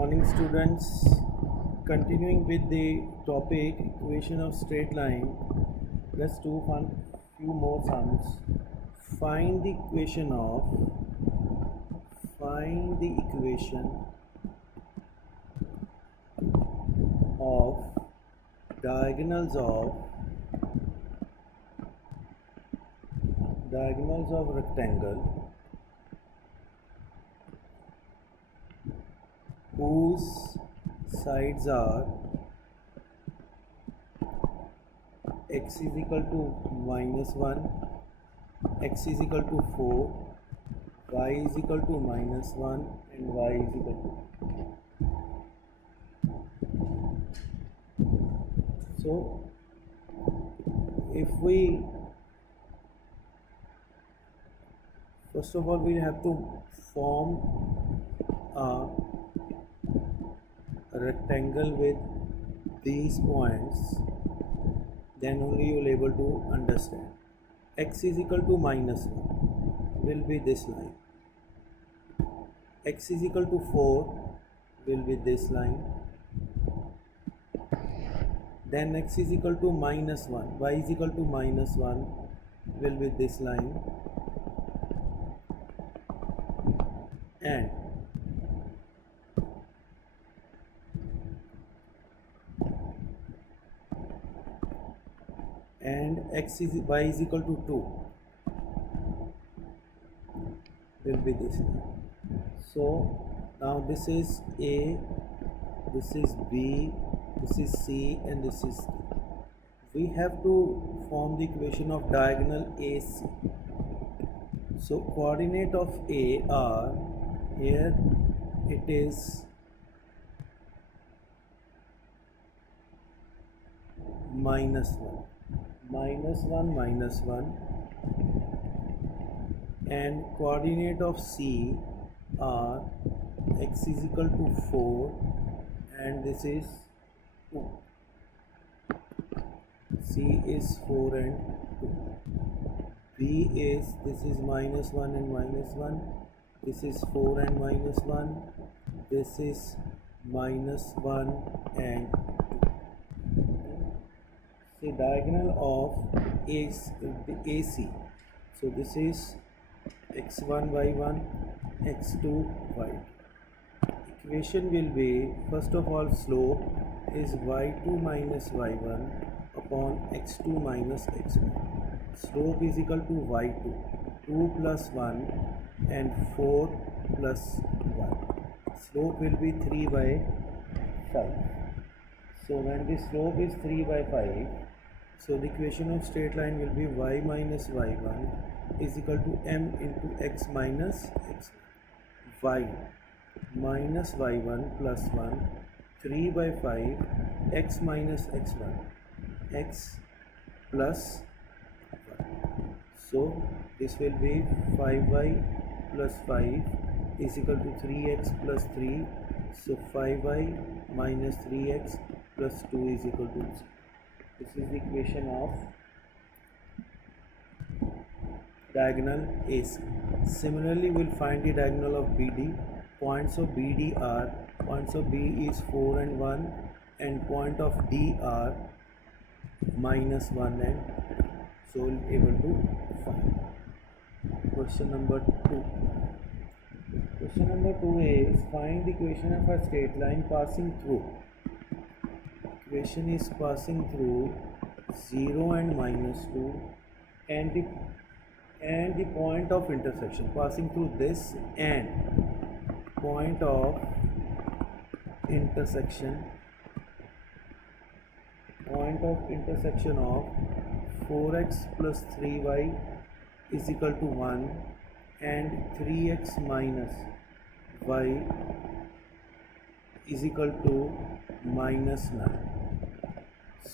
Morning students, continuing with the topic equation of straight line, let's do one few more sums. Find the equation of diagonals of rectangle whose sides are x is equal to -1, x is equal to 4, y is equal to -1 and y is equal to 2. So if we first of all we have to form a rectangle with these points, then only you will able to understand. X is equal to -1 will be this line, x is equal to 4 will be this line, then x is equal to -1, y is equal to -1 will be this line, and y is equal to 2 will be this line. So now this is A, this is B, this is C and this is D. We have to form the equation of diagonal AC. So coordinate of A are, here it is -1, -1, and coordinate of C are x is equal to 4 and this is 2. C is 4 and 2. B is, this is -1 and -1, this is 4 and -1, this is -1 and 2. The diagonal of AC. So this is x1 y1 x2 y2. Equation will be, first of all, slope is y2 minus y1 upon x2 minus x1. Slope is equal to y2, 2 plus 1 and 4 plus 1. Slope will be 3 by 5. So when the slope is 3 by 5, so the equation of straight line will be y minus y1 is equal to m into x minus x1. Y minus y1 plus 1, 3 by 5, x minus x1, x plus 1. So this will be 5y plus 5 is equal to 3x plus 3. So 5y minus 3x plus 2 is equal to 0. This is the equation of diagonal AC. Similarly, we will find the diagonal of BD. Points of BD are, points of B is 4 and 1 and point of D are -1 and 2. So we will be able to find. Question number 2. Question number 2 is, find the equation of a straight line passing through. Equation is passing through 0 and -2 and the point of intersection, passing through this and point of intersection of 4x plus 3y is equal to 1 and 3x minus y is equal to -9.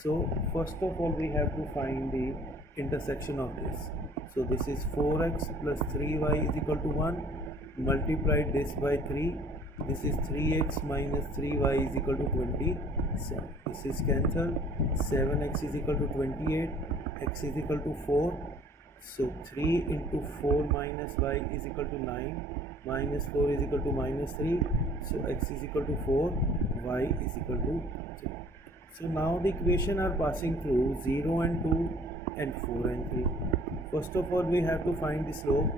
So first of all we have to find the intersection of this. So this is 4x plus 3y is equal to 1, multiply this by 3, this is 3x minus 3y is equal to 27. This is cancelled. 7x is equal to 28, x is equal to 4, So 3 into 4 minus y is equal to 9, minus 4 is equal to minus 3, so x is equal to 4, y is equal to 3. So now the equation are passing through 0 and 2 and 4 and 3. First of all, we have to find the slope.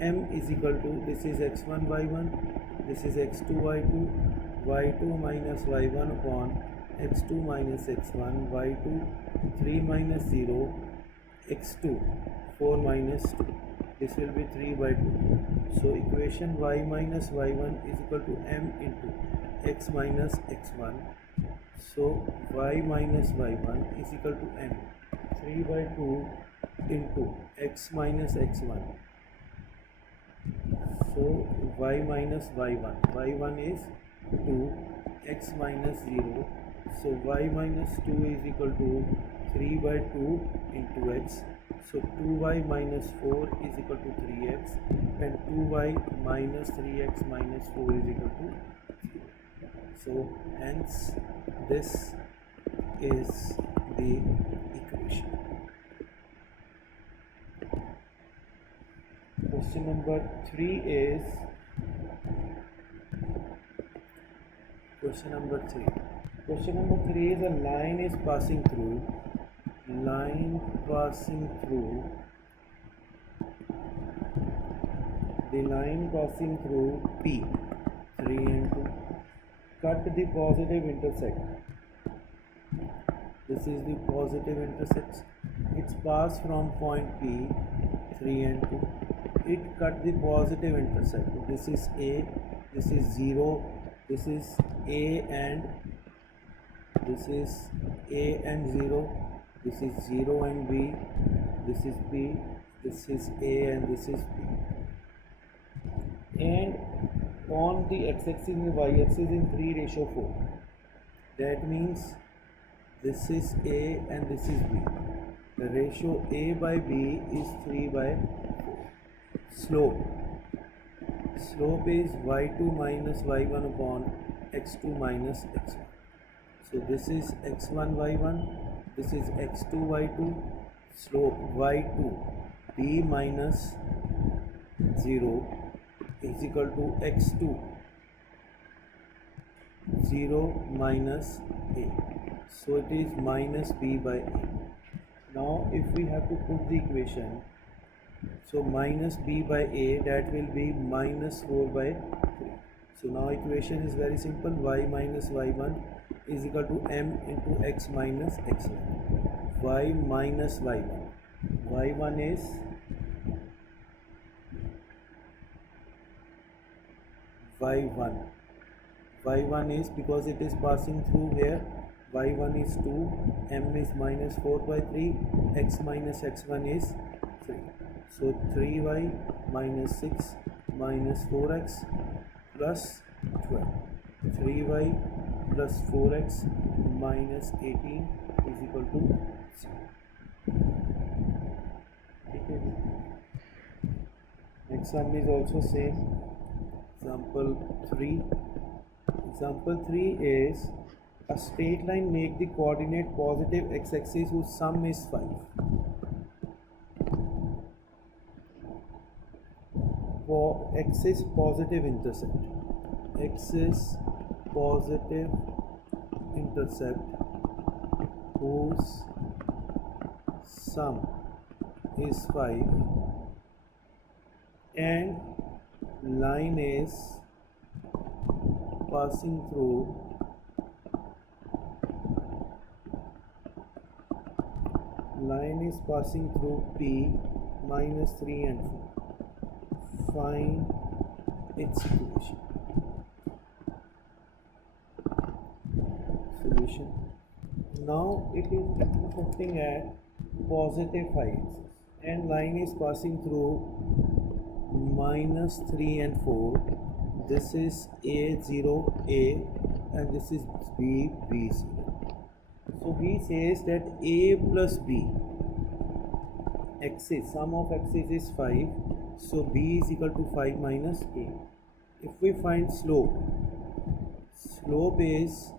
M is equal to, this is x1 y1, this is x2 y2, y2 minus y1 upon x2 minus x1, y2 3 minus 0, x2 4 minus 2. This will be 3 by 2. So equation y minus y1 is equal to m into x minus x1. So y minus y1 is equal to m, 3 by 2 into x minus x1. So y minus y1, y1 is 2, x minus 0. So y minus 2 is equal to 3 by 2 into x. So 2y minus 4 is equal to 3x, and 2y minus 3x minus 4 is equal to 0. So hence this is the equation. Question number 3 is Question number 3 is a line is passing through P 3 and 2. Cut the positive intersect. This is the positive intersect. It's passed from point P 3 and 2. It cut the positive intersect. This is A, this is 0, this is A and 0, this is 0 and B, this is B, this is A and this is B. And on the x-axis and y-axis in 3:4. That means this is A and this is B. The ratio A by B is 3 by 4. Slope is y2 minus y1 upon x2 minus x1. So this is x1 y1, this is x2 y2, slope y2 b minus 0 is equal to x2 0 minus a. So it is minus b by a. Now if we have to put the equation, so minus b by a, that will be minus 4 by 3. So now equation is very simple. Y minus y1 is equal to m into x minus x1. Y minus y1. Y1 is y1. Y1 is, because it is passing through here, y1 is 2, m is minus 4 by 3, x minus x1 is 3. So 3y minus 6 minus 4x plus 12. 3y plus 4x minus 18 is equal to 0. Next one is also same. Example 3. Example 3 is a straight line make the coordinate positive x-axis whose sum is 5. For axis positive intercept. Axis positive intercept whose sum is 5 and line is passing through P minus 3 and 4. Find its equation. Solution. Now it is intersecting at positive 5 axis and line is passing through minus 3 and 4. This is A0 A and this is B 0. So he says that A plus B axis, sum of axis is 5, so B is equal to 5 minus A. If we find slope is,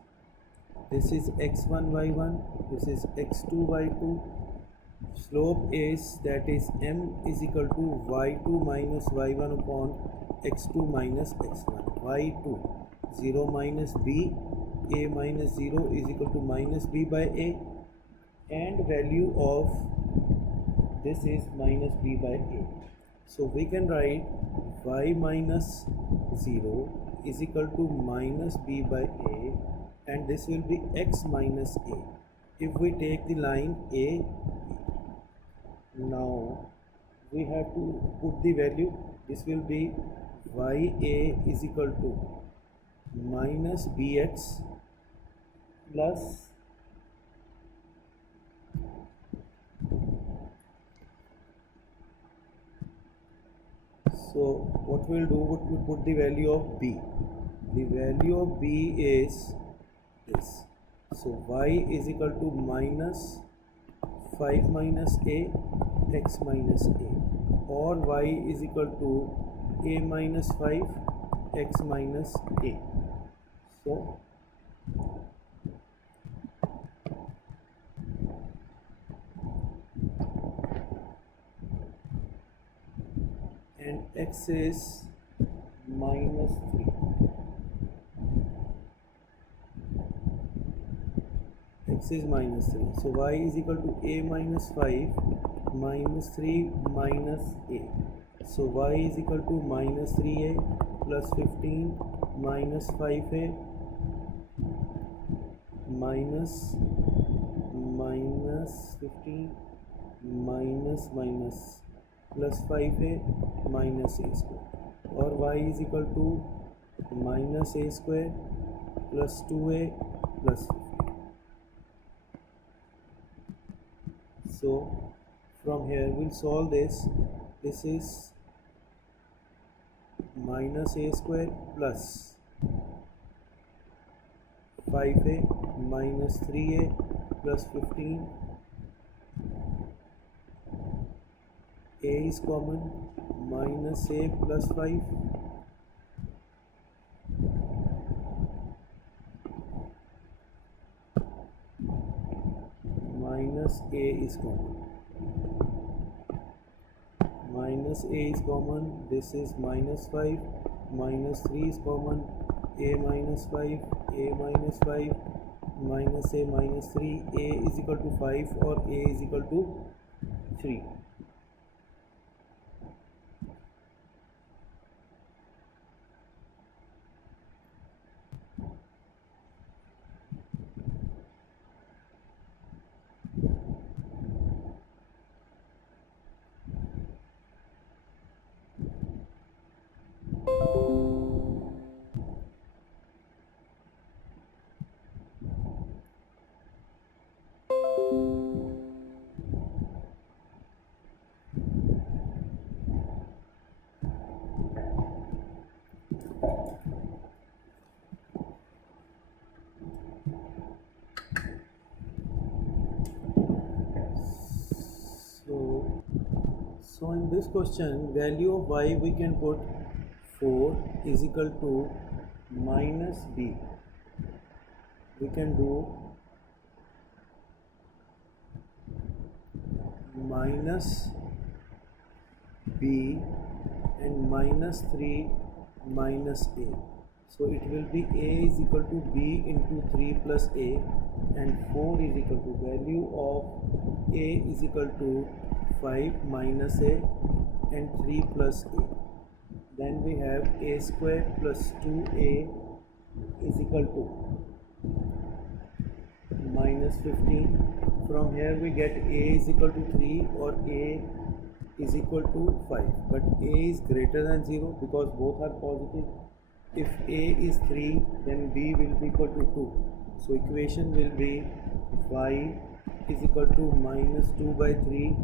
this is x1 y1, this is x2 y2, slope is, that is m is equal to y2 minus y1 upon x2 minus x1. y2 0 minus b, a minus 0 is equal to minus b by a, and value of this is minus b by a. So we can write y minus 0 is equal to minus b by a, and this will be x minus a. If we take the line a, now we have to put the value. This will be ya is equal to minus bx plus so what we'll do, we put the value of b. The value of b is this. So y is equal to minus 5 minus a x minus a, or y is equal to a minus 5 x minus a. So and x is minus 3. X is minus 3. So y is equal to a minus 5 minus 3 minus a. So y is equal to minus 3a plus 15 minus 5a minus 15 minus plus 5a minus a square, or y is equal to minus a square plus 2a plus 15. So from here we'll solve this. This is minus a square plus 5a minus 3a plus 15. A is common, minus a plus 5 minus a is common. Minus a is common, this is minus 5, minus 3 is common, a minus 5, a minus 5, minus a minus 3, a is equal to 5 or a is equal to 3. So in this question, value of y we can put 4 is equal to minus b. We can do minus b and minus 3 minus a. So it will be a is equal to b into 3 plus a, and 4 is equal to value of a is equal to 5 minus a and 3 plus a. Then we have a square plus 2a is equal to minus 15. From here we get a is equal to 3 or a is equal to 5, but a is greater than 0 because both are positive. If a is 3, then b will be equal to 2. So equation will be y is equal to minus 2 by 3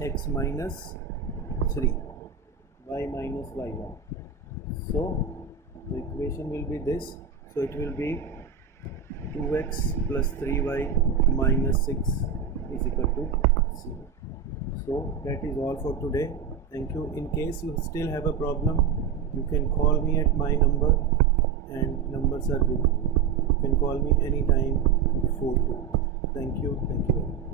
x minus 3, y minus y1. So the equation will be this. So it will be 2x plus 3y minus 6 is equal to 0. So that is all for today. Thank you. In case you still have a problem, you can call me at my number, and numbers are with you. You can call me anytime before 2. Thank you. Thank you very much.